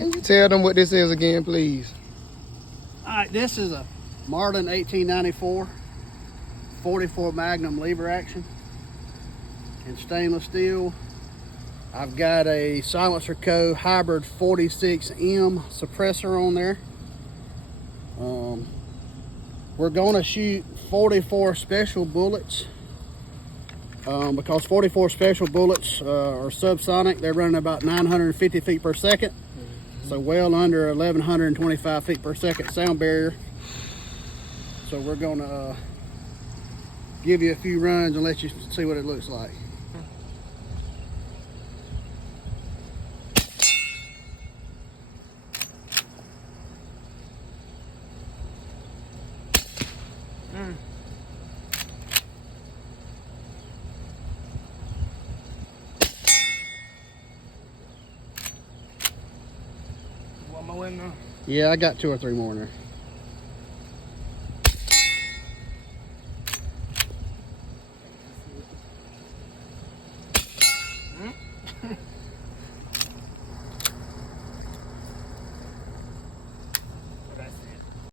Can you tell them what this is again, please? All right, this is a Marlin 1894 44 Magnum lever action in stainless steel. I've got a Silencer Co. Hybrid 46M suppressor on there. We're gonna shoot 44 special bullets because 44 special bullets are subsonic. They're running about 950 feet per second. So well under 1125 feet per second sound barrier. So we're gonna give you a few runs and let you see what it looks like. One more in there. Yeah, I got 2 or 3 more in there.